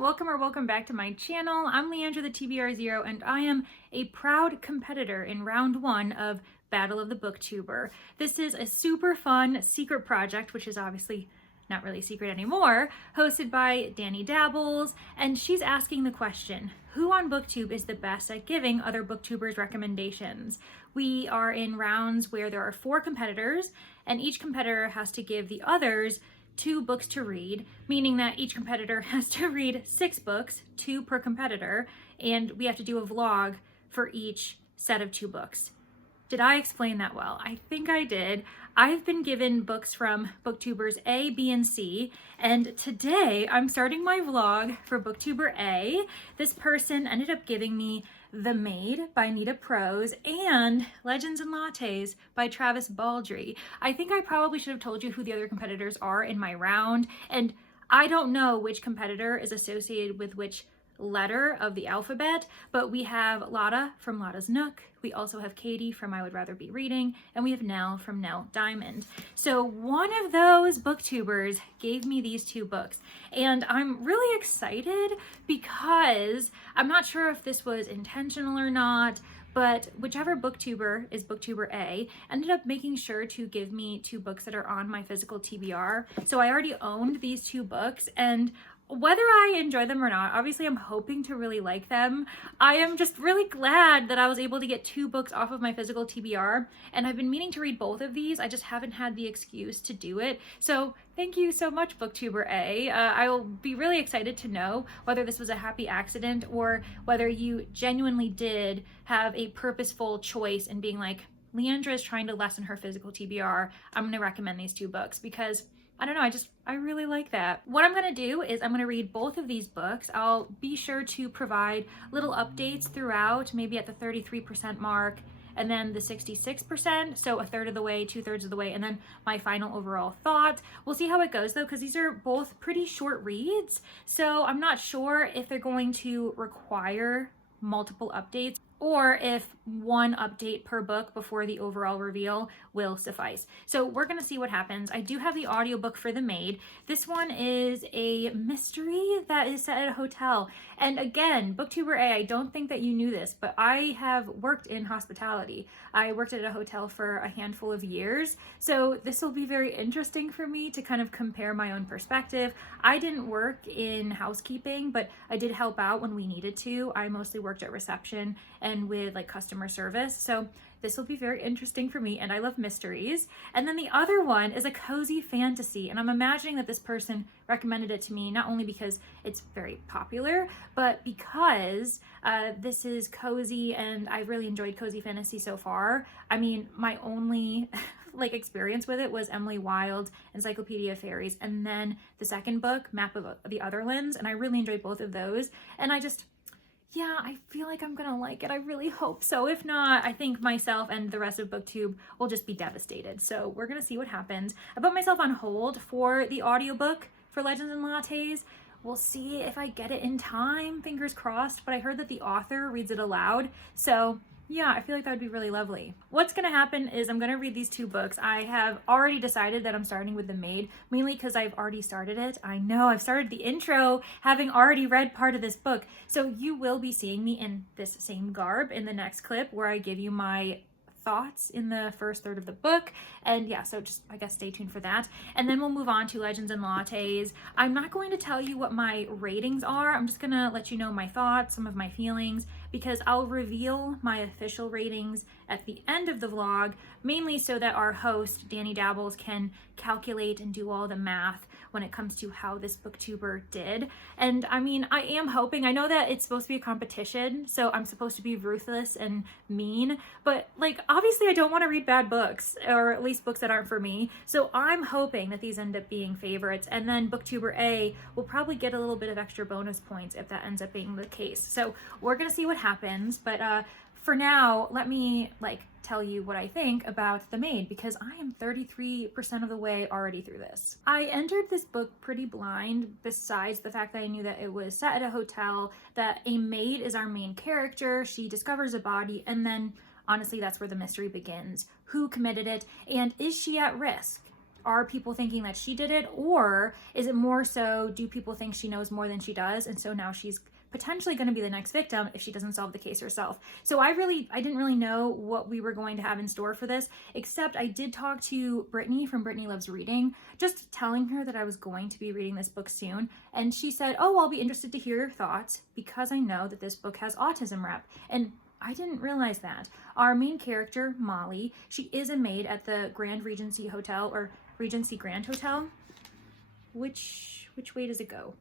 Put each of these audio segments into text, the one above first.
Welcome back to my channel. I'm Leandra the TBR0 and I am a proud competitor in round 1 of Battle of the Booktuber. This is a super fun secret project, which is obviously not really secret anymore, hosted by Danni Dabbles, and she's asking the question, who on Booktube is the best at giving other booktubers recommendations? We are in rounds where there are 4 competitors, and each competitor has to give the others 2 books to read, meaning that each competitor has to read 6 books, 2 per competitor, and we have to do a vlog for each set of 2 books. Did I explain that well? I think I did. I've been given books from Booktubers A, B, and C, and today I'm starting my vlog for Booktuber A. This person ended up giving me The Maid by Nita Prose and Legends and Lattes by Travis Baldry. I think I probably should have told you who the other competitors are in my round, and I don't know which competitor is associated with which letter of the alphabet, but we have Lotta from Lotta's Nook, we also have Katie from I Would Rather Be Reading, and we have Nell from Nell Diamond. So one of those booktubers gave me these 2 books, and I'm really excited because I'm not sure if this was intentional or not, but whichever booktuber is Booktuber A ended up making sure to give me 2 books that are on my physical TBR. So I already owned these 2 books, and whether I enjoy them or not, obviously I'm hoping to really like them. I am just really glad that I was able to get 2 books off of my physical TBR, and I've been meaning to read both of these. I just haven't had the excuse to do it. So thank you so much, Booktuber A. I will be really excited to know whether this was a happy accident or whether you genuinely did have a purposeful choice in being like, Leandra is trying to lessen her physical TBR. I'm going to recommend these 2 books because I don't know, I really like that. What I'm gonna do is I'm gonna read both of these books. I'll be sure to provide little updates throughout, maybe at the 33% mark, and then the 66%, so a third of the way, 2/3 of the way, and then my final overall thought. We'll see how it goes though, because these are both pretty short reads, so I'm not sure if they're going to require multiple updates or if 1 update per book before the overall reveal will suffice. So we're gonna see what happens. I do have the audiobook for The Maid. This one is a mystery that is set at a hotel. And again, Booktuber A, I don't think that you knew this, but I have worked in hospitality. I worked at a hotel for a handful of years. So this will be very interesting for me to kind of compare my own perspective. I didn't work in housekeeping, but I did help out when we needed to. I mostly worked at reception and with like customer service. So this will be very interesting for me, and I love mysteries. And then the other one is a cozy fantasy, and I'm imagining that this person recommended it to me not only because it's very popular, but because this is cozy and I've really enjoyed cozy fantasy so far. I mean, my only like experience with it was Emily Wilde's Encyclopedia of Fairies, and then the second book, Map of the Otherlands, and I really enjoyed both of those. And yeah, I feel like I'm gonna like it. I really hope so. If not, I think myself and the rest of Booktube will just be devastated. So we're gonna see what happens. I put myself on hold for the audiobook for Legends and Lattes. We'll see if I get it in time, fingers crossed, but I heard that the author reads it aloud. So yeah, I feel like that would be really lovely. What's gonna happen is I'm gonna read these 2 books. I have already decided that I'm starting with The Maid, mainly because I've already started it. I know, I've started the intro having already read part of this book. So you will be seeing me in this same garb in the next clip where I give you my thoughts in the first third of the book. And yeah, so just I guess stay tuned for that. And then we'll move on to Legends and Lattes. I'm not going to tell you what my ratings are. I'm just gonna let you know my thoughts, some of my feelings, because I'll reveal my official ratings at the end of the vlog, mainly so that our host, Danni Dabbles, can calculate and do all the math when it comes to how this booktuber did. And I mean, I am hoping, I know that it's supposed to be a competition, so I'm supposed to be ruthless and mean, but like, obviously I don't want to read bad books, or at least books that aren't for me. So I'm hoping that these end up being favorites, and then Booktuber A will probably get a little bit of extra bonus points if that ends up being the case. So we're gonna see what happens, but for now, let me tell you what I think about The Maid, because I am 33% of the way already through this. I entered this book pretty blind, besides the fact that I knew that it was set at a hotel, that a maid is our main character, she discovers a body, and then honestly that's where the mystery begins. Who committed it, and is she at risk? are people thinking that she did it, or is it more so, do people think she knows more than she does, and so now she's potentially going to be the next victim if she doesn't solve the case herself? So I didn't really know what we were going to have in store for this, except I did talk to Brittany from Brittany Loves Reading, just telling her that I was going to be reading this book soon. And she said, oh, I'll be interested to hear your thoughts because I know that this book has autism rep. And I didn't realize that. Our main character, Molly, she is a maid at the Grand Regency Hotel, or Regency Grand Hotel. Which way does it go?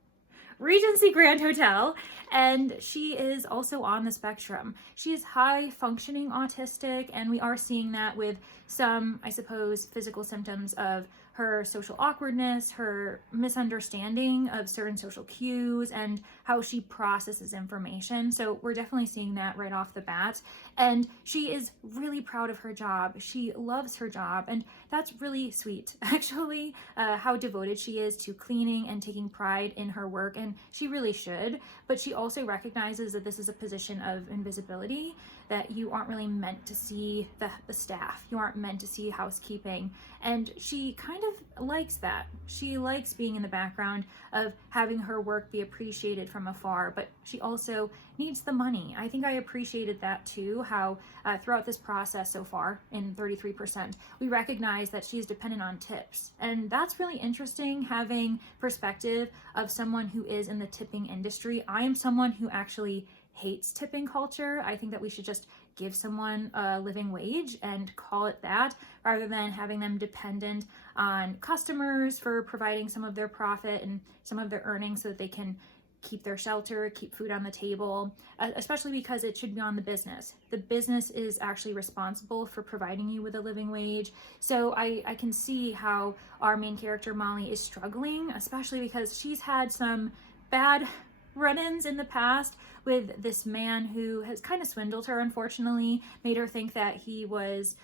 Regency Grand Hotel, and she is also on the spectrum. She is high functioning autistic, and we are seeing that with some, I suppose, physical symptoms of her social awkwardness, her misunderstanding of certain social cues, and how she processes information. So we're definitely seeing that right off the bat. And she is really proud of her job. She loves her job, and that's really sweet, actually, how devoted she is to cleaning and taking pride in her work, and she really should. But she also recognizes that this is a position of invisibility, that you aren't really meant to see the staff. You aren't meant to see housekeeping. And she kind of likes that. She likes being in the background of having her work be appreciated from afar, but she also needs the money. I think I appreciated that too, how throughout this process so far, in 33%, we recognize that she's dependent on tips. And that's really interesting, having perspective of someone who is in the tipping industry. I am someone who actually hates tipping culture. I think that we should just give someone a living wage and call it that, rather than having them dependent on customers for providing some of their profit and some of their earnings so that they can keep their shelter, keep food on the table, especially because it should be on the business. The business is actually responsible for providing you with a living wage. So I can see how our main character, Molly, is struggling, especially because she's had some bad run-ins in the past with this man who has kind of swindled her, unfortunately, made her think that he was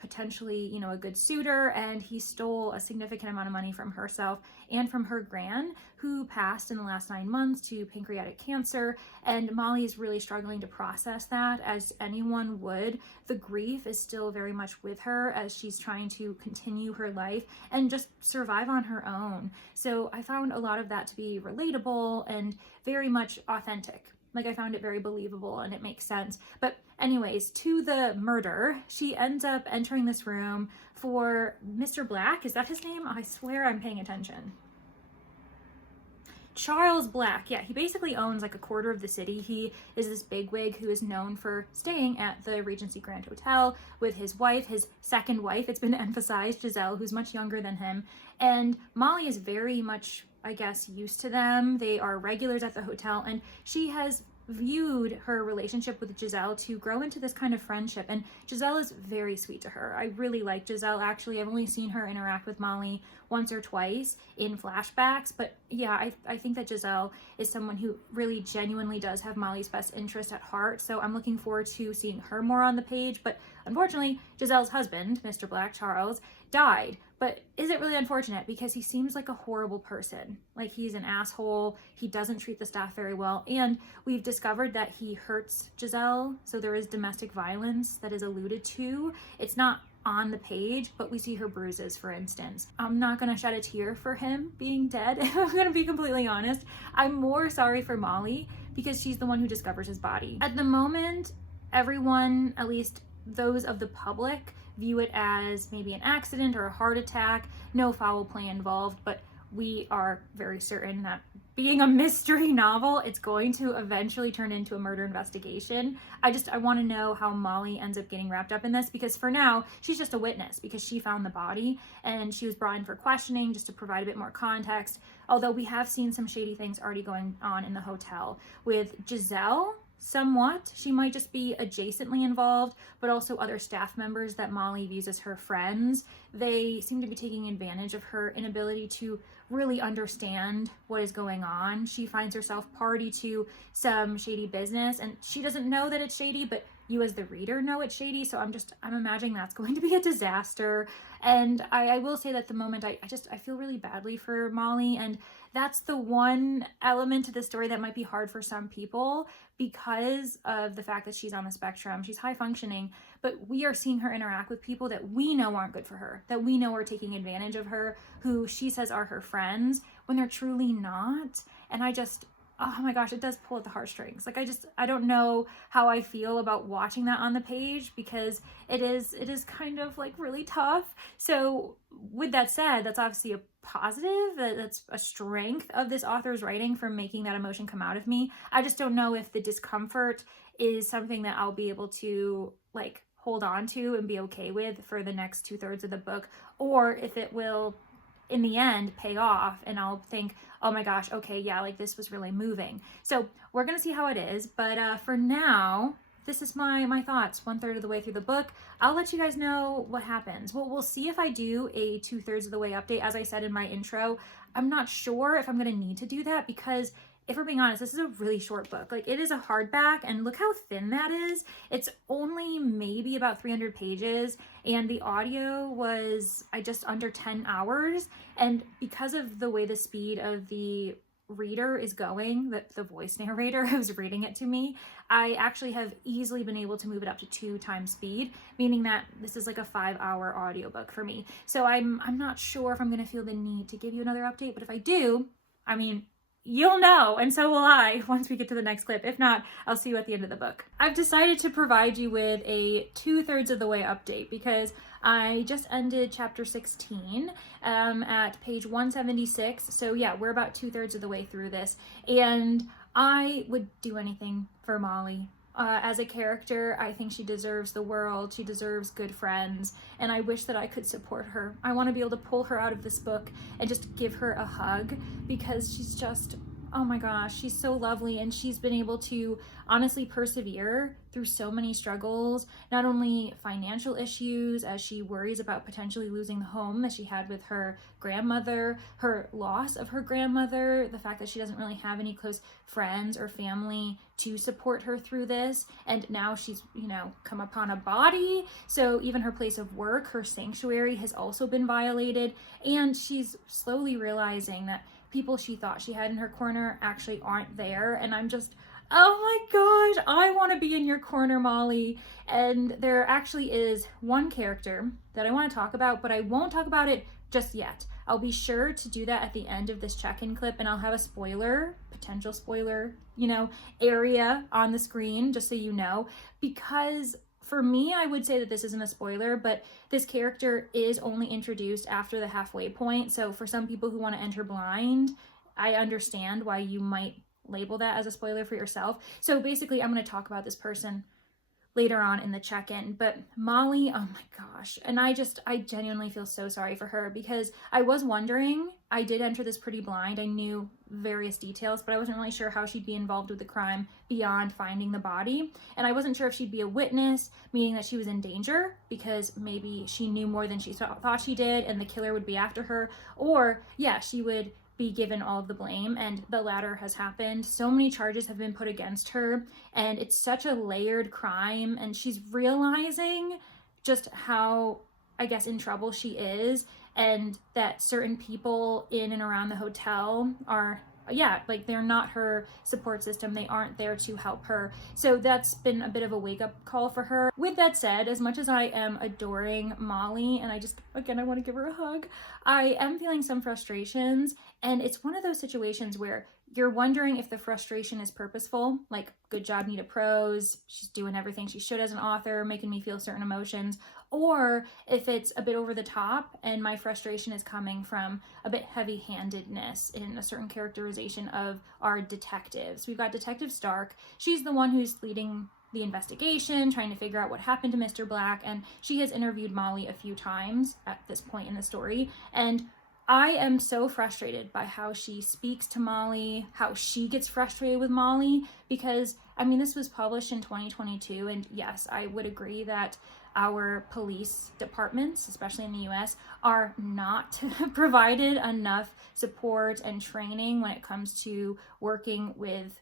potentially, a good suitor, and he stole a significant amount of money from herself and from her gran, who passed in the last 9 months to pancreatic cancer. And Molly is really struggling to process that, as anyone would. The grief is still very much with her as she's trying to continue her life and just survive on her own. So I found a lot of that to be relatable and very much authentic. Like, I found it very believable and it makes sense. But anyways, to the murder, she ends up entering this room for Mr. Black. Is that his name? I swear I'm paying attention. Charles Black. Yeah, he basically owns like a quarter of the city. He is this bigwig who is known for staying at the Regency Grand Hotel with his wife, his second wife. It's been emphasized, Giselle, who's much younger than him. And Molly is very much, I guess, used to them. They are regulars at the hotel, and she has viewed her relationship with Giselle to grow into this kind of friendship. And Giselle is very sweet to her. I really like Giselle, actually. I've only seen her interact with Molly once or twice in flashbacks, but yeah, I think that Giselle is someone who really genuinely does have Molly's best interest at heart. So I'm looking forward to seeing her more on the page. But unfortunately, Giselle's husband, Mr. Black, Charles, died. But is it really unfortunate? Because he seems like a horrible person. Like, he's an asshole. He doesn't treat the staff very well. And we've discovered that he hurts Giselle. So there is domestic violence that is alluded to. It's not on the page, but we see her bruises, for instance. I'm not gonna shed a tear for him being dead, if I'm gonna be completely honest. I'm more sorry for Molly because she's the one who discovers his body. At the moment, everyone, at least those of the public, view it as maybe an accident or a heart attack, no foul play involved, but we are very certain that being a mystery novel, it's going to eventually turn into a murder investigation. I want to know how Molly ends up getting wrapped up in this, because for now, she's just a witness because she found the body and she was brought in for questioning just to provide a bit more context. Although we have seen some shady things already going on in the hotel. With Giselle, somewhat, she might just be adjacently involved, but also other staff members that Molly views as her friends. They seem to be taking advantage of her inability to really understand what is going on. She finds herself party to some shady business, and she doesn't know that it's shady, but you as the reader know it's shady. So I'm imagining that's going to be a disaster. And I will say that the moment I feel really badly for Molly, and that's the one element to the story that might be hard for some people because of the fact that she's on the spectrum. She's high functioning, but we are seeing her interact with people that we know aren't good for her, that we know are taking advantage of her, who she says are her friends when they're truly not. And oh my gosh, it does pull at the heartstrings. Like I don't know how I feel about watching that on the page, because it is kind of like really tough. So with that said, that's obviously a positive, that's a strength of this author's writing for making that emotion come out of me. I just don't know if the discomfort is something that I'll be able to like hold on to and be okay with for the next 2/3 of the book, or if it will in the end pay off and I'll think, oh my gosh, okay, yeah, like this was really moving. So we're gonna see how it is, but for now, this is my thoughts 1/3 of the way through the book. I'll let you guys know what happens. We'll see if I do a 2/3 of the way update. As I said in my intro, I'm not sure if I'm gonna need to do that, because if we're being honest, this is a really short book. Like, it is a hardback, and look how thin that is. It's only maybe about 300 pages, and the audio was just under 10 hours. And because of the way the speed of the reader is going, the voice narrator who's reading it to me, I actually have easily been able to move it up to 2 times speed, meaning that this is like a 5-hour audiobook for me. So I'm not sure if I'm gonna feel the need to give you another update, but if I do, I mean, you'll know, and so will I once we get to the next clip. If not, I'll see you at the end of the book. I've decided to provide you with a 2/3 of the way update because I just ended chapter 16 at page 176. So yeah, we're about 2/3 of the way through this, and I would do anything for Molly. As a character, I think she deserves the world. She deserves good friends, and I wish that I could support her. I want to be able to pull her out of this book and just give her a hug, because she's just, oh my gosh, she's so lovely, and she's been able to honestly persevere through so many struggles, not only financial issues as she worries about potentially losing the home that she had with her grandmother, her loss of her grandmother, the fact that she doesn't really have any close friends or family to support her through this, and now she's, come upon a body, so even her place of work, her sanctuary, has also been violated, and she's slowly realizing that people she thought she had in her corner actually aren't there. And I'm just, oh my gosh, I want to be in your corner, Molly. And there actually is one character that I want to talk about, but I won't talk about it just yet. I'll be sure to do that at the end of this check-in clip, and I'll have a potential spoiler, area on the screen, just so you know, because for me, I would say that this isn't a spoiler, but this character is only introduced after the halfway point. So for some people who want to enter blind, I understand why you might label that as a spoiler for yourself. So basically, I'm going to talk about this person later on in the check-in, but Molly, oh my gosh. And I genuinely feel so sorry for her, because I was wondering, I did enter this pretty blind. I knew various details, but I wasn't really sure how she'd be involved with the crime beyond finding the body. And I wasn't sure if she'd be a witness, meaning that she was in danger because maybe she knew more than she thought she did and the killer would be after her, or yeah, she would be given all of the blame, and the latter has happened. So many charges have been put against her, and it's such a layered crime, and she's realizing just how, I guess, in trouble she is, and that certain people in and around the hotel are, they're not her support system. They aren't there to help her. So that's been a bit of a wake-up call for her. With that said, as much as I am adoring Molly, and I want to give her a hug, I am feeling some frustrations, and it's one of those situations where you're wondering if the frustration is purposeful, like, good job, Nita Prose, she's doing everything she should as an author, making me feel certain emotions, or if it's a bit over the top and my frustration is coming from a bit heavy-handedness in a certain characterization of our detectives. We've got Detective Stark. She's the one who's leading the investigation, trying to figure out what happened to Mr. Black, and she has interviewed Molly a few times at this point in the story, and I am so frustrated by how she speaks to Molly, how she gets frustrated with Molly, because, this was published in 2022, and yes, I would agree that our police departments, especially in the US, are not provided enough support and training when it comes to working with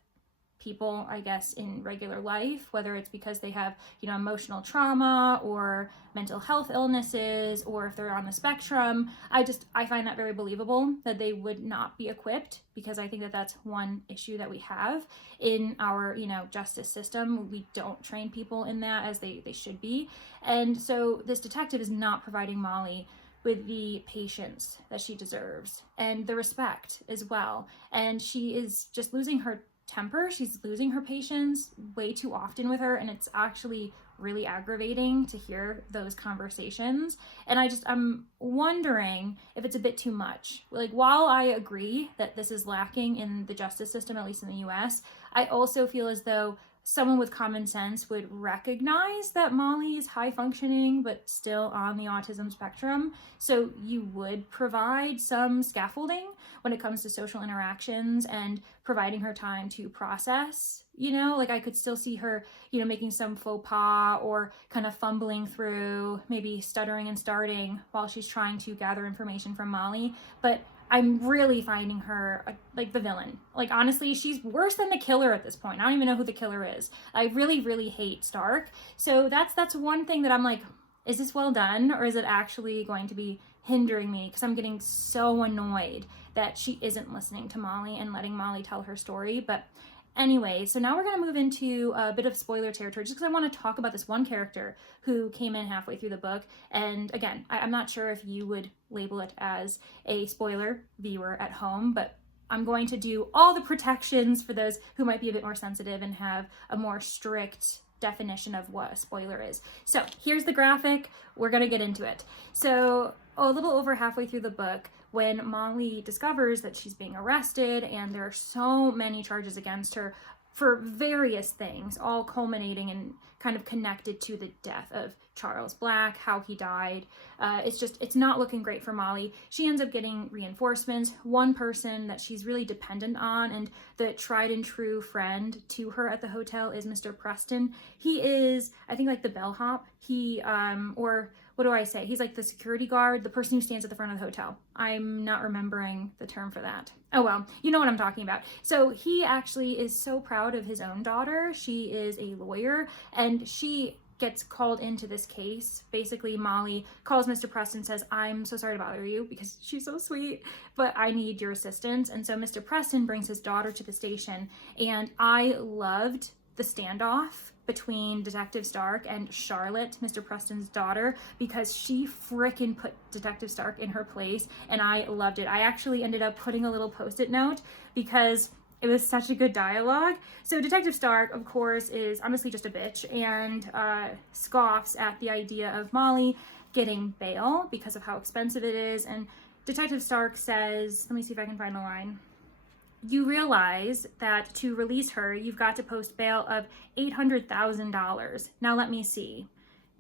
people, I guess, in regular life, whether it's because they have, emotional trauma or mental health illnesses, or if they're on the spectrum. I find that very believable that they would not be equipped, because I think that that's one issue that we have in our, justice system. We don't train people in that as they should be. And so this detective is not providing Molly with the patience that she deserves and the respect as well. And she is just losing her temper. She's losing her patience way too often with her, and it's actually really aggravating to hear those conversations. And I'm wondering if it's a bit too much. Like, while I agree that this is lacking in the justice system, at least in the US, I also feel as though someone with common sense would recognize that Molly is high functioning but still on the autism spectrum. So you would provide some scaffolding when it comes to social interactions and providing her time to process. Like, I could still see her, making some faux pas or kind of fumbling through, maybe stuttering and starting while she's trying to gather information from Molly. But I'm really finding her like the villain. Like, honestly, she's worse than the killer at this point. I don't even know who the killer is. I really, really hate Stark. So that's one thing that I'm like, is this well done, or is it actually going to be hindering me? Because I'm getting so annoyed that she isn't listening to Molly and letting Molly tell her story. But anyway, so now we're going to move into a bit of spoiler territory, just because I want to talk about this one character who came in halfway through the book. And again, I'm not sure if you would label it as a spoiler, viewer at home, but I'm going to do all the protections for those who might be a bit more sensitive and have a more strict definition of what a spoiler is. So here's the graphic. We're going to get into it. So a little over halfway through the book, when Molly discovers that she's being arrested and there are so many charges against her for various things, all culminating and kind of connected to the death of Charles Black, how he died. It's not looking great for Molly. She ends up getting reinforcements. One person that she's really dependent on and the tried and true friend to her at the hotel is Mr. Preston. He is, I think, like the bellhop. Or what do I say? He's like the security guard, the person who stands at the front of the hotel. I'm not remembering the term for that. Oh well, you know what I'm talking about. So he actually is so proud of his own daughter. She is a lawyer, and she gets called into this case. Basically, Molly calls Mr. Preston, says, I'm so sorry to bother you, because she's so sweet, but I need your assistance. And so Mr. Preston brings his daughter to the station, and I loved the standoff between Detective Stark and Charlotte, Mr. Preston's daughter, because she frickin' put Detective Stark in her place, and I loved it. I actually ended up putting a little post-it note because it was such a good dialogue. So Detective Stark, of course, is honestly just a bitch and scoffs at the idea of Molly getting bail because of how expensive it is. And Detective Stark says, let me see if I can find the line. You realize that to release her, you've got to post bail of $800,000. Now let me see.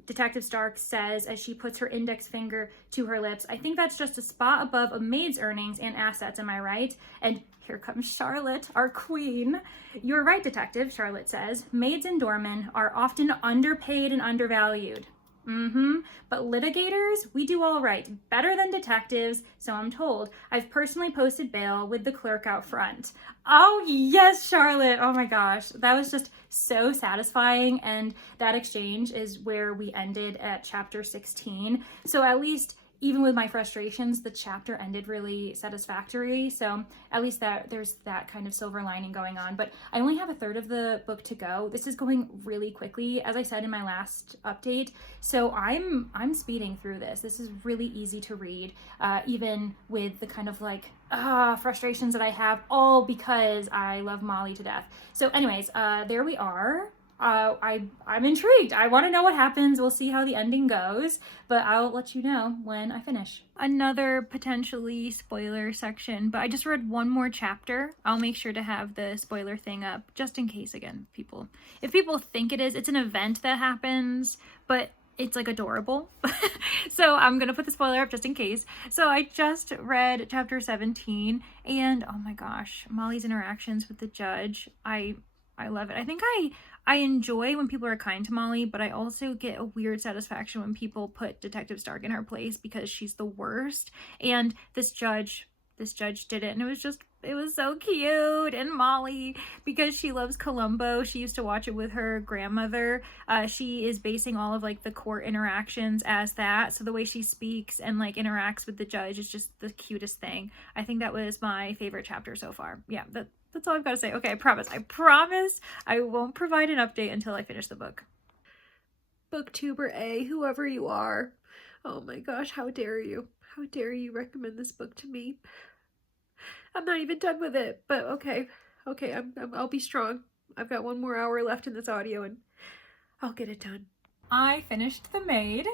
Detective Stark says as she puts her index finger to her lips, I think that's just a spot above a maid's earnings and assets, am I right? And here comes Charlotte, our queen. You're right, Detective, Charlotte says. Maids and doormen are often underpaid and undervalued. But litigators, we do all right. Better than detectives, so I'm told. I've personally posted bail with the clerk out front. Oh, yes, Charlotte. Oh my gosh. That was just so satisfying. And that exchange is where we ended at chapter 16. So at least, even with my frustrations, the chapter ended really satisfactory. So at least there's that kind of silver lining going on. But I only have a third of the book to go. This is going really quickly, as I said in my last update. So I'm speeding through this. This is really easy to read, even with the kind of like frustrations that I have, all because I love Molly to death. So anyways, there we are. I'm intrigued. I want to know what happens. We'll see how the ending goes, but I'll let you know when I finish. Another potentially spoiler section, but I just read one more chapter. I'll make sure to have the spoiler thing up just in case, again, if people think it's an event that happens, but it's like adorable. So I'm gonna put the spoiler up just in case. So I just read chapter 17 and oh my gosh, Molly's interactions with the judge. I love it. I think I enjoy when people are kind to Molly, but I also get a weird satisfaction when people put Detective Stark in her place because she's the worst. And this judge this judge did it, and it was so cute. And Molly, because she loves Columbo, she used to watch it with her grandmother. She is basing all of like the court interactions as that, so the way she speaks and like interacts with the judge is just the cutest thing. I think that was my favorite chapter so far. Yeah, that's all I've got to say. Okay, I promise I won't provide an update until I finish the book. Booktuber A, whoever you are, oh my gosh, how dare you? How dare you recommend this book to me? I'm not even done with it, but okay, I'll be strong. I've got 1 more hour left in this audio and I'll get it done. I finished The Maid,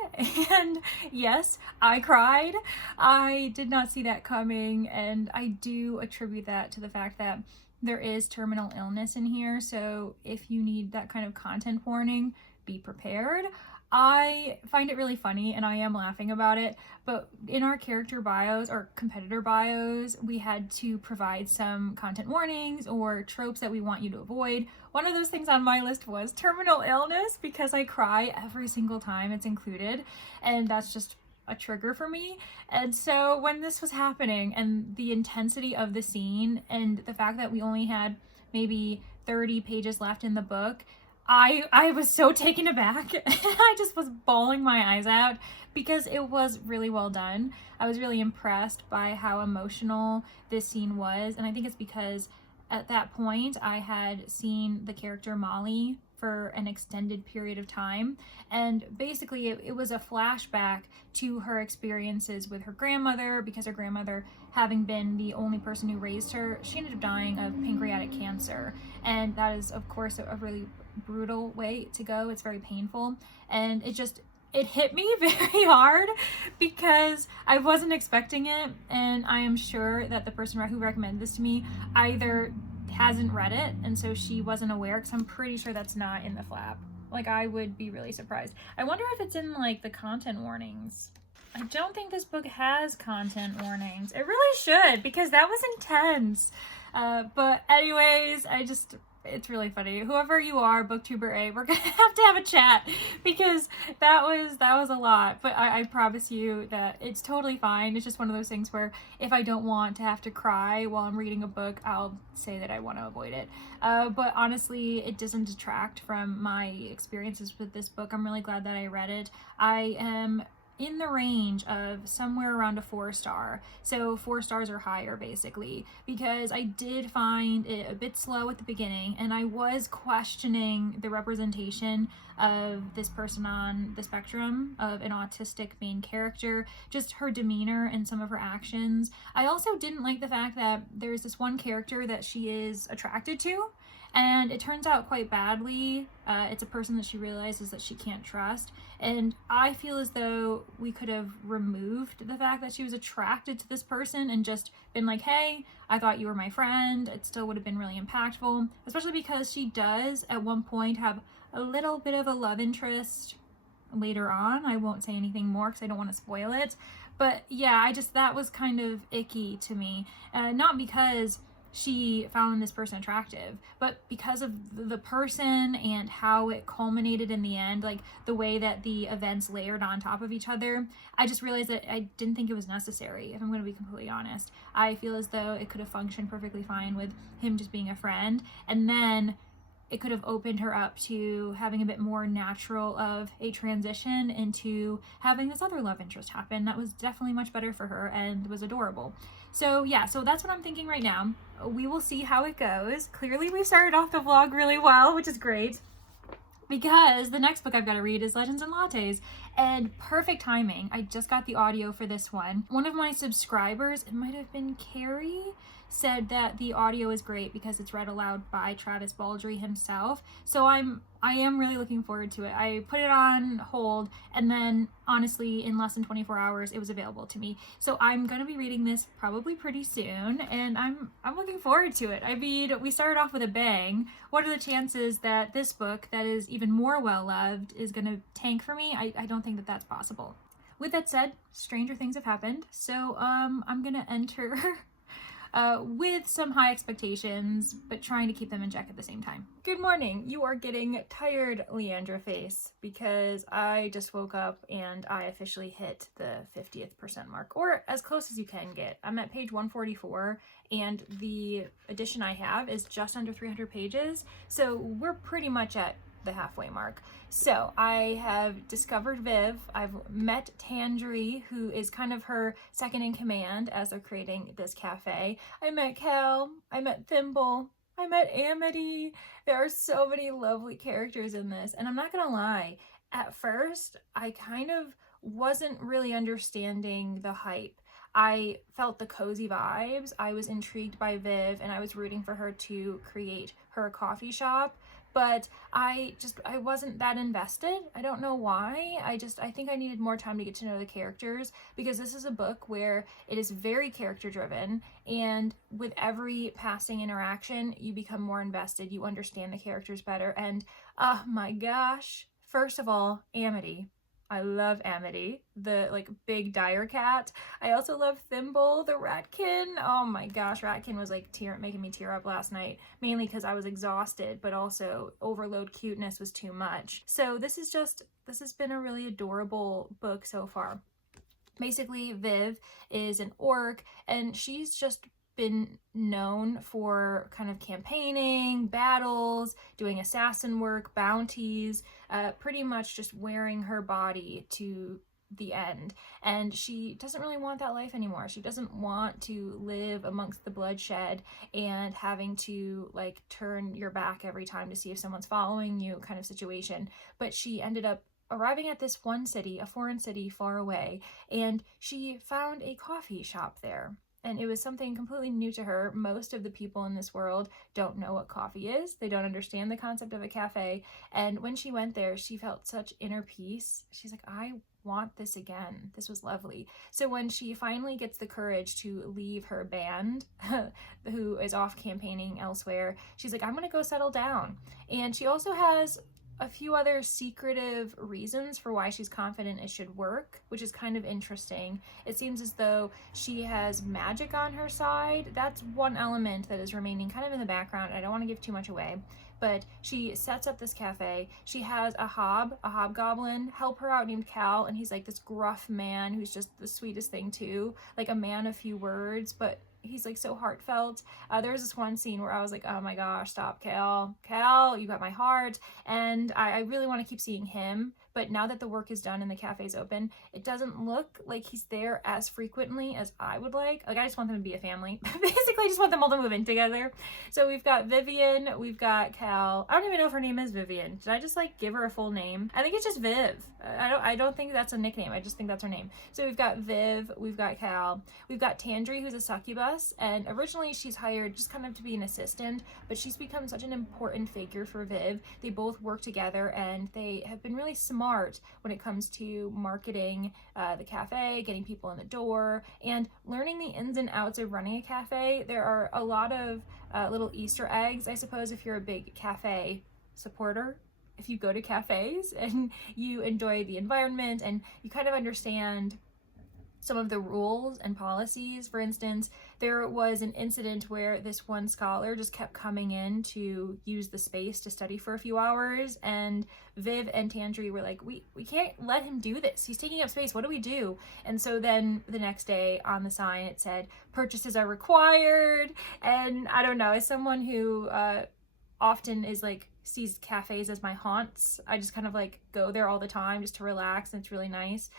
and yes, I cried. I did not see that coming, and I do attribute that to the fact that there is terminal illness in here, so if you need that kind of content warning, be prepared. I find it really funny, and I am laughing about it, but in our character bios or competitor bios, we had to provide some content warnings or tropes that we want you to avoid. One of those things on my list was terminal illness, because I cry every single time it's included, and that's just a trigger for me. And so when this was happening and the intensity of the scene and the fact that we only had maybe 30 pages left in the book, I was so taken aback. I just was bawling my eyes out because it was really well done. I was really impressed by how emotional this scene was, and I think it's because at that point I had seen the character Molly for an extended period of time, and basically it was a flashback to her experiences with her grandmother, because her grandmother, having been the only person who raised her, she ended up dying of pancreatic cancer, and that is of course a really brutal way to go. It's very painful, and it hit me very hard because I wasn't expecting it, and I am sure that the person who recommended this to me either hasn't read it and so she wasn't aware, because I'm pretty sure that's not in the flap. Like, I would be really surprised. I wonder if it's in like the content warnings. I don't think this book has content warnings. It really should, because that was intense. But anyways, it's really funny. Whoever you are, Booktuber A, we're gonna have to have a chat, because that was a lot. But I promise you that it's totally fine. It's just one of those things where if I don't want to have to cry while I'm reading a book, I'll say that I want to avoid it. But honestly, it doesn't detract from my experiences with this book. I'm really glad that I read it. I am in the range of somewhere around a 4-star. So 4 stars or higher, basically, because I did find it a bit slow at the beginning, and I was questioning the representation of this person on the spectrum of an autistic main character, just her demeanor and some of her actions. I also didn't like the fact that there's this one character that she is attracted to, and it turns out quite badly. It's a person that she realizes that she can't trust, and I feel as though we could have removed the fact that she was attracted to this person and just been like, hey, I thought you were my friend. It still would have been really impactful, especially because she does at one point have a little bit of a love interest later on. I won't say anything more because I don't want to spoil it, but yeah, that was kind of icky to me, not because she found this person attractive, but because of the person and how it culminated in the end, like the way that the events layered on top of each other. I just realized that I didn't think it was necessary, if I'm going to be completely honest. I feel as though it could have functioned perfectly fine with him just being a friend, and then it could have opened her up to having a bit more natural of a transition into having this other love interest happen. That was definitely much better for her and was adorable. So yeah, so that's what I'm thinking right now. We will see how it goes. Clearly we started off the vlog really well, which is great, because the next book I've got to read is Legends and Lattes, and perfect timing. I just got the audio for this one. One of my subscribers, it might have been Carrie, said that the audio is great because it's read aloud by Travis Baldry himself. So I am really looking forward to it. I put it on hold, and then honestly in less than 24 hours it was available to me. So I'm gonna be reading this probably pretty soon, and I'm looking forward to it. I mean, we started off with a bang. What are the chances that this book that is even more well loved is gonna tank for me? I don't think that that's possible. With that said, stranger things have happened. So I'm gonna enter with some high expectations, but trying to keep them in check at the same time. Good morning. You are getting tired, Leandra face, because I just woke up and I officially hit the 50th percent mark, or as close as you can get. I'm at page 144, and the edition I have is just under 300 pages, so we're pretty much at the halfway mark. So I have discovered Viv. I've met Tandri, who is kind of her second in command as they're creating this cafe. I met Cal, I met Thimble, I met Amity. There are so many lovely characters in this, and I'm not gonna lie, at first I kind of wasn't really understanding the hype. I felt the cozy vibes. I was intrigued by Viv, and I was rooting for her to create her coffee shop, but I wasn't that invested. I don't know why. I think I needed more time to get to know the characters, because this is a book where it is very character driven, and with every passing interaction you become more invested, you understand the characters better, and oh my gosh, first of all, Amity. I love Amity, the like big dire cat. I also love Thimble, the ratkin. Oh my gosh, ratkin was like making me tear up last night, mainly because I was exhausted, but also overload cuteness was too much. So this has been a really adorable book so far. Basically, Viv is an orc, and she's just been known for kind of campaigning, battles, doing assassin work, bounties, pretty much just wearing her body to the end. And she doesn't really want that life anymore. She doesn't want to live amongst the bloodshed and having to like turn your back every time to see if someone's following you kind of situation. But she ended up arriving at this one city, a foreign city far away, and she found a coffee shop there. And it was something completely new to her. Most of the people in this world don't know what coffee is. They don't understand the concept of a cafe. And when she went there, she felt such inner peace. She's like, I want this again. This was lovely. So when she finally gets the courage to leave her band, who is off campaigning elsewhere, she's like, I'm gonna go settle down. And she also has a few other secretive reasons for why she's confident it should work, which is kind of interesting. It seems as though she has magic on her side. That's one element that is remaining kind of in the background. I don't want to give too much away, but she sets up this cafe. She has a hobgoblin, help her out named Cal, and he's like this gruff man who's just the sweetest thing too, like a man of few words, but he's like so heartfelt. There's this one scene where I was like, oh my gosh, stop, Cal, you got my heart. And I really want to keep seeing him, but now that the work is done and the cafe's open, it doesn't look like he's there as frequently as I would like. Like, I just want them to be a family. Basically, I just want them all to move in together. So we've got Vivian, we've got Cal. I don't even know if her name is Vivian. Did I just like give her a full name? I think it's just Viv. I don't think that's a nickname. I just think that's her name. So we've got Viv, we've got Cal, we've got Tandri, who's a succubus, and originally she's hired just kind of to be an assistant, but she's become such an important figure for Viv. They both work together, and they have been really smart when it comes to marketing the cafe, getting people in the door, and learning the ins and outs of running a cafe. There are a lot of little Easter eggs, I suppose, if you're a big cafe supporter. If you go to cafes and you enjoy the environment and you kind of understand some of the rules and policies. For instance, there was an incident where this one scholar just kept coming in to use the space to study for a few hours, and Viv and Tandri were like, we can't let him do this. He's taking up space. What do we do? And so then the next day on the sign it said, purchases are required. And I don't know, as someone who often is like sees cafes as my haunts, I just kind of like go there all the time just to relax, and it's really nice.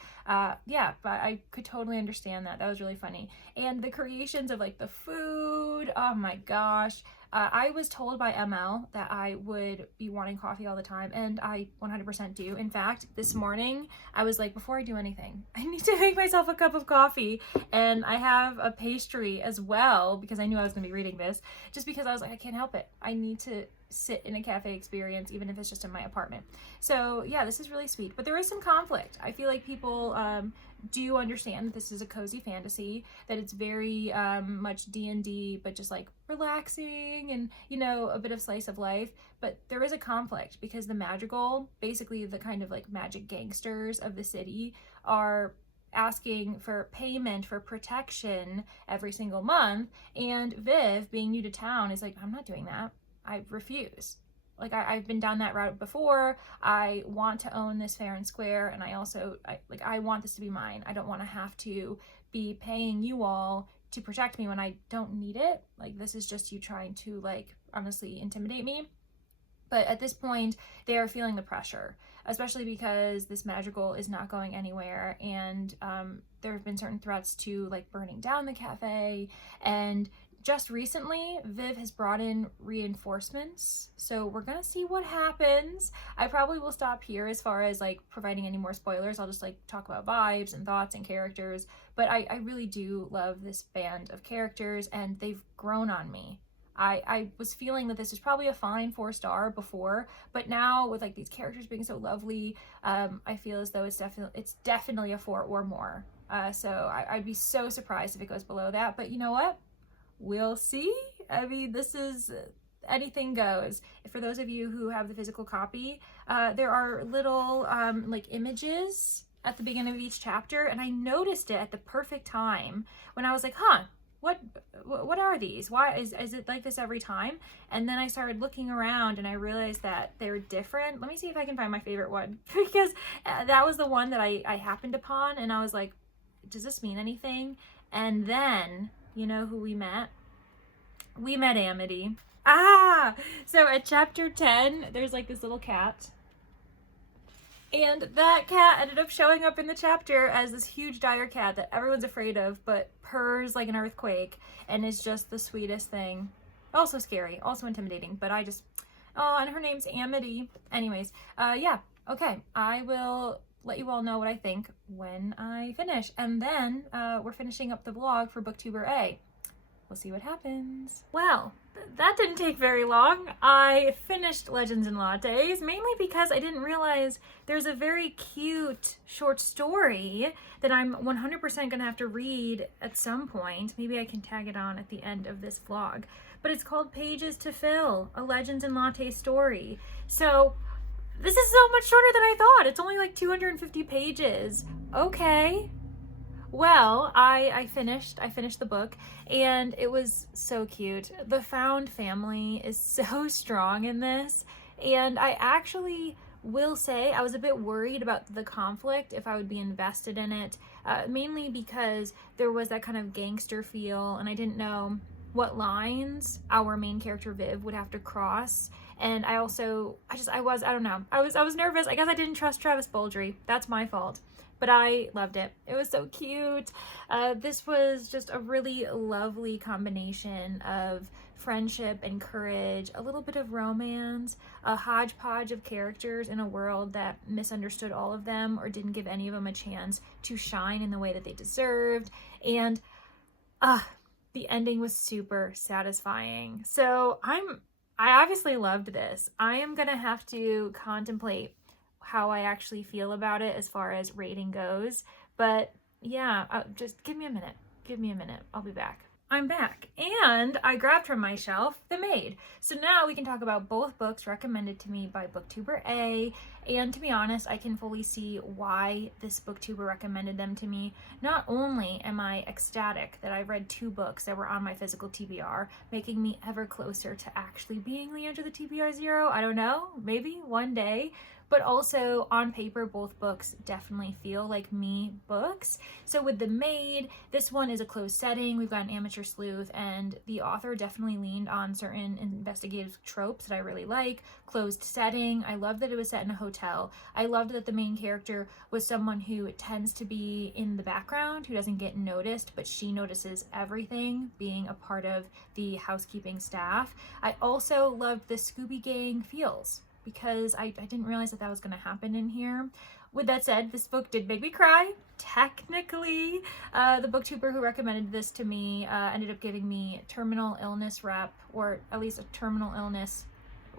Yeah, but I could totally understand that. That was really funny. And the creations of like the food, oh my gosh. I was told by ML that I would be wanting coffee all the time, and I 100% do. In fact, this morning I was like, before I do anything, I need to make myself a cup of coffee, and I have a pastry as well because I knew I was going to be reading this, just because I was like, I can't help it. I need to sit in a cafe experience, even if it's just in my apartment. So yeah, this is really sweet, but there is some conflict. I feel like people do understand that this is a cozy fantasy, that it's very much D&D, but just like relaxing and, you know, a bit of slice of life. But there is a conflict because the magical, basically the kind of like magic gangsters of the city, are asking for payment for protection every single month, and Viv, being new to town, is like, I'm not doing that. I refuse. Like, I've been down that route before. I want to own this fair and square, and I want this to be mine. I don't want to have to be paying you all to protect me when I don't need it. Like, this is just you trying to, like, honestly intimidate me. But at this point, they are feeling the pressure, especially because this magical is not going anywhere, and there have been certain threats to, like, burning down the cafe. And just recently, Viv has brought in reinforcements, so we're gonna see what happens. I probably will stop here as far as, like, providing any more spoilers. I'll just, like, talk about vibes and thoughts and characters, but I really do love this band of characters, and they've grown on me. I was feeling that this is probably a fine 4-star before, but now with, like, these characters being so lovely, I feel as though it's definitely a 4 or more. So I'd be so surprised if it goes below that, but you know what? We'll see. I mean, this is anything goes. For those of you who have the physical copy, there are little like images at the beginning of each chapter, and I noticed it at the perfect time when I was like, huh, what are these? Why is it like this every time? And then I started looking around and I realized that they're different. Let me see if I can find my favorite one, because that was the one that I happened upon, and I was like, does this mean anything? And then, you know who we met? We met Amity. So at chapter 10, there's like this little cat. And that cat ended up showing up in the chapter as this huge dire cat that everyone's afraid of, but purrs like an earthquake and is just the sweetest thing. Also scary, also intimidating, but and her name's Amity. Anyways, yeah, okay. I will let you all know what I think when I finish. And then we're finishing up the vlog for Booktuber A. We'll see what happens. Well, that didn't take very long. I finished Legends and Lattes, mainly because I didn't realize there's a very cute short story that I'm 100% gonna have to read at some point. Maybe I can tag it on at the end of this vlog. But it's called Pages to Fill, a Legends and Lattes story. So this is so much shorter than I thought. It's only like 250 pages. Okay. Well, I finished the book, and it was so cute. The found family is so strong in this, and I actually will say I was a bit worried about the conflict, if I would be invested in it, mainly because there was that kind of gangster feel, and I didn't know what lines our main character Viv would have to cross. And I was nervous. I guess I didn't trust Travis Baldry. That's my fault. But I loved it. It was so cute. This was just a really lovely combination of friendship and courage, a little bit of romance, a hodgepodge of characters in a world that misunderstood all of them or didn't give any of them a chance to shine in the way that they deserved. And the ending was super satisfying. So I obviously loved this. I am gonna have to contemplate how I actually feel about it as far as rating goes. But yeah, just give me a minute. I'll be back. I'm back, and I grabbed from my shelf the Maid. So now we can talk about both books recommended to me by Booktuber A, and to be honest, I can fully see why this Booktuber recommended them to me. Not only am I ecstatic that I've read 2 books that were on my physical TBR, making me ever closer to actually being Leandra the TBR 0, I don't know, maybe one day, but also on paper, both books definitely feel like me books. So with The Maid, this one is a closed setting. We've got an amateur sleuth, and the author definitely leaned on certain investigative tropes that I really like. Closed setting. I love that it was set in a hotel. I loved that the main character was someone who tends to be in the background, who doesn't get noticed, but she notices everything, being a part of the housekeeping staff. I also loved the Scooby Gang feels, because I didn't realize that was going to happen in here. With that said, this book did make me cry. Technically, the Booktuber who recommended this to me ended up giving me terminal illness rep, or at least a terminal illness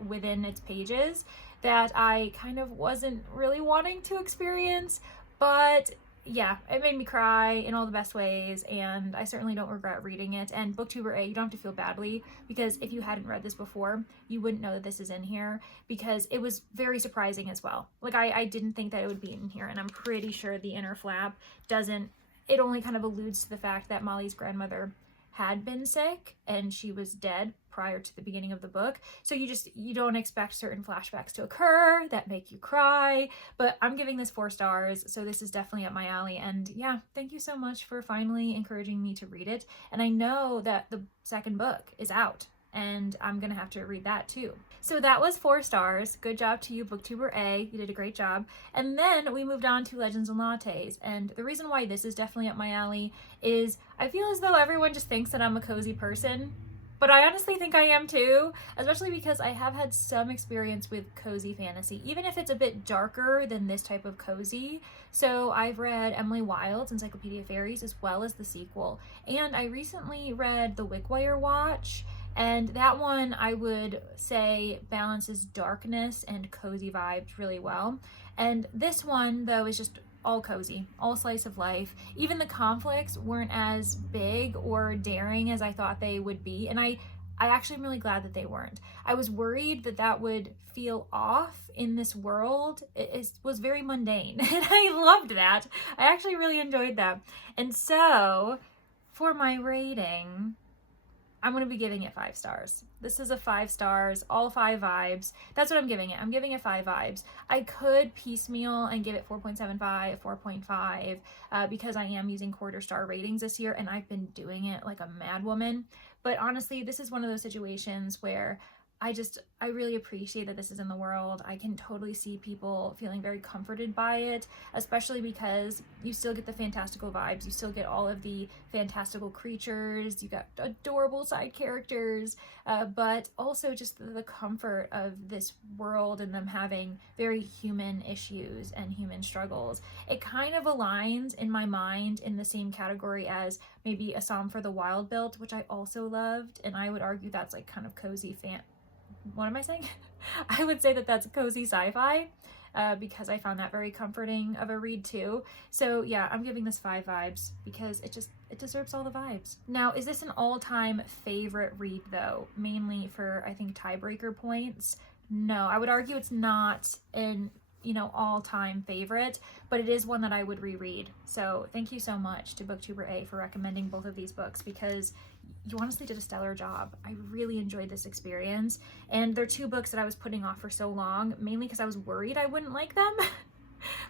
within its pages that I kind of wasn't really wanting to experience, but yeah, it made me cry in all the best ways, and I certainly don't regret reading it. And Booktuber A, you don't have to feel badly, because if you hadn't read this before, you wouldn't know that this is in here, because it was very surprising as well. Like, I didn't think that it would be in here, and I'm pretty sure the inner flap doesn't, it only kind of alludes to the fact that Molly's grandmother had been sick and she was dead prior to the beginning of the book. So you don't expect certain flashbacks to occur that make you cry, but I'm giving this 4 stars. So this is definitely up my alley. And yeah, thank you so much for finally encouraging me to read it. And I know that the second book is out, and I'm gonna have to read that too. So that was 4 stars. Good job to you, Booktuber A. You did a great job. And then we moved on to Legends and Lattes. And the reason why this is definitely up my alley is I feel as though everyone just thinks that I'm a cozy person, but I honestly think I am too, especially because I have had some experience with cozy fantasy, even if it's a bit darker than this type of cozy. So I've read Emily Wilde's Encyclopedia of Fairies as well as the sequel. And I recently read The Wickwire Watch, and that one I would say balances darkness and cozy vibes really well. And this one, though, is just all cozy, all slice of life. Even the conflicts weren't as big or daring as I thought they would be. And I actually am really glad that they weren't. I was worried that that would feel off in this world. It was very mundane, and I loved that. I actually really enjoyed that. And so for my rating, I'm going to be giving it 5 stars. This is a 5 stars, all 5 vibes. That's what I'm giving it. I'm giving it 5 vibes. I could piecemeal and give it 4.75, 4.5, because I am using quarter star ratings this year, and I've been doing it like a mad woman. But honestly, this is one of those situations where I really appreciate that this is in the world. I can totally see people feeling very comforted by it, especially because you still get the fantastical vibes. You still get all of the fantastical creatures. You got adorable side characters, but also just the comfort of this world and them having very human issues and human struggles. It kind of aligns in my mind in the same category as maybe A Psalm for the Wild Built, which I also loved, and I would argue that's like kind of cozy what am I saying? I would say that that's cozy sci-fi, because I found that very comforting of a read too. So yeah, I'm giving this 5 vibes because it deserves all the vibes. Now, is this an all-time favorite read though? Mainly for, I think, tiebreaker points? No, I would argue it's not an all-time favorite, but it is one that I would reread. So thank you so much to Booktuber A for recommending both of these books, because you honestly did a stellar job. I really enjoyed this experience, and they're 2 books that I was putting off for so long, mainly because I was worried I wouldn't like them.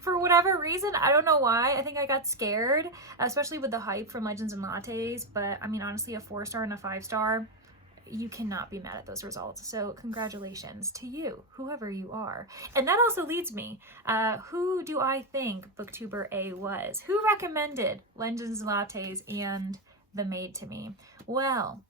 For whatever reason, I don't know why. I think I got scared, especially with the hype from Legends and Lattes, but I mean, honestly, a 4 star and a 5 star, you cannot be mad at those results. So congratulations to you, whoever you are. And that also leads me, who do I think Booktuber A was? Who recommended Legends and Lattes and the Maid to me? Well,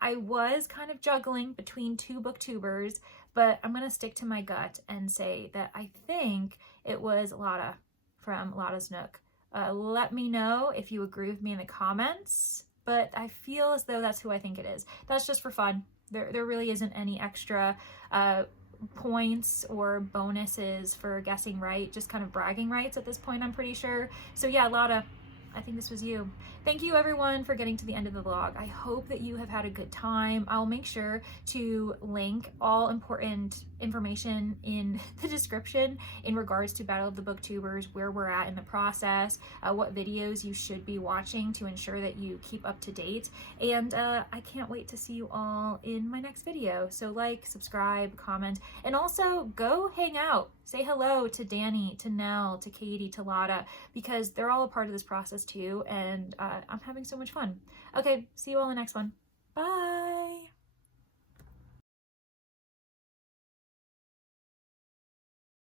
I was kind of juggling between 2 booktubers, but I'm going to stick to my gut and say that I think it was Latte from Latte's Nook. Let me know if you agree with me in the comments, but I feel as though that's who I think it is. That's just for fun. There really isn't any extra points or bonuses for guessing right, just kind of bragging rights at this point, I'm pretty sure. So yeah, Latte, I think this was you. Thank you everyone for getting to the end of the vlog. I hope that you have had a good time. I'll make sure to link all important information in the description in regards to Battle of the Booktubers, where we're at in the process, what videos you should be watching to ensure that you keep up to date. And I can't wait to see you all in my next video. So like, subscribe, comment, and also go hang out. Say hello to Danni, to Nell, to Katie, to Latte, because they're all a part of this process too, and I'm having so much fun. Okay, see you all in the next one. Bye!